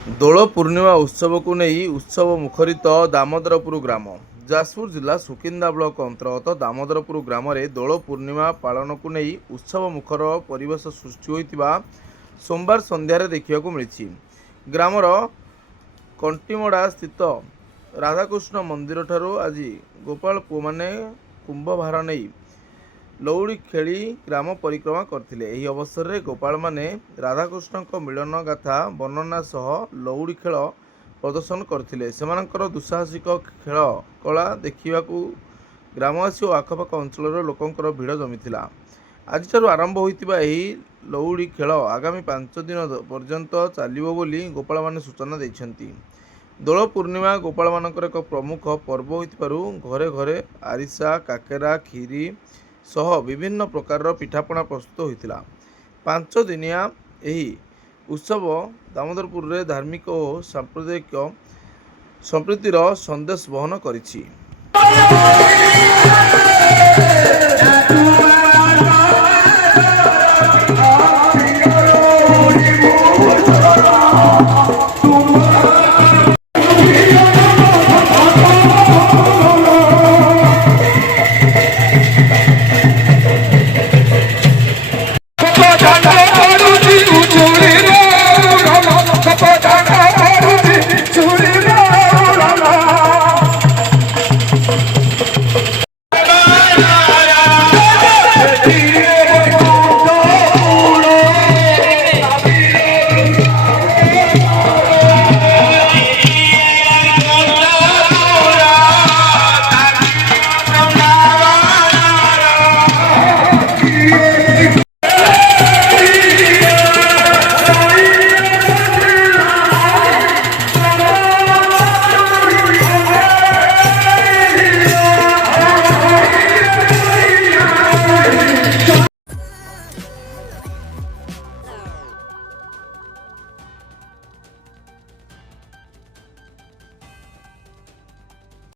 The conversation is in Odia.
ଦୋଳ ପୂର୍ଣ୍ଣିମା ଉତ୍ସବକୁ ନେଇ ଉତ୍ସବ ମୁଖରିତ ଦାମୋଦରପୁର ଗ୍ରାମ। ଯାଜପୁର ଜିଲ୍ଲା ସୁକିନ୍ଦା ବ୍ଲକ ଅନ୍ତର୍ଗତ ଦାମୋଦରପୁର ଗ୍ରାମରେ ଦୋଳ ପୂର୍ଣ୍ଣିମା ପାଳନକୁ ନେଇ ଉତ୍ସବ ମୁଖର ପରିବେଶ ସୃଷ୍ଟି ହୋଇଥିବା ସୋମବାର ସନ୍ଧ୍ୟାରେ ଦେଖିବାକୁ ମିଳିଛି। ଗ୍ରାମର କଣ୍ଟିମଡ଼ା ସ୍ଥିତ ରାଧାକୃଷ୍ଣ ମନ୍ଦିରଠାରୁ ଆଜି ଗୋପାଳ ପୁଅମାନେ କୁମ୍ଭଭାର ନେଇ ଲଉଡ଼ି ଖେଳି ଗ୍ରାମ ପରିକ୍ରମା କରିଥିଲେ। ଏହି ଅବସରରେ ଗୋପାଳମାନେ ରାଧାକୃଷ୍ଣଙ୍କ ମିଳନ ଗାଥା ବର୍ଣ୍ଣନା ସହ ଲଉଡ଼ି ଖେଳ ପ୍ରଦର୍ଶନ କରିଥିଲେ। ସେମାନଙ୍କର ଦୁଃସାହସିକ ଖେଳ କଳା ଦେଖିବାକୁ ଗ୍ରାମବାସୀ ଓ ଆଖପାଖ ଅଞ୍ଚଳର ଲୋକଙ୍କର ଭିଡ଼ ଜମିଥିଲା। ଆଜିଠାରୁ ଆରମ୍ଭ ହୋଇଥିବା ଏହି ଲଉଡ଼ି ଖେଳ ଆଗାମୀ 5 ଦିନ ପର୍ଯ୍ୟନ୍ତ ଚାଲିବ ବୋଲି ଗୋପାଳମାନେ ସୂଚନା ଦେଇଛନ୍ତି। ଦୋଳ ପୂର୍ଣ୍ଣିମା ଗୋପାଳମାନଙ୍କର ଏକ ପ୍ରମୁଖ ପର୍ବ ହୋଇଥିବାରୁ ଘରେ ଘରେ ଆରିସା, କାକେରା, କ୍ଷୀରି ସହ ବିଭିନ୍ନ ପ୍ରକାରର ପିଠାପଣା ପ୍ରସ୍ତୁତ ହୋଇଥିଲା। 5 ଦିନିଆ ଏହି ଉତ୍ସବ ଦାମୋଦରପୁରରେ ଧାର୍ମିକ ଓ ସାମ୍ପ୍ରଦାୟିକ ସମ୍ପ୍ରୀତିର ସନ୍ଦେଶ ବହନ କରିଛି।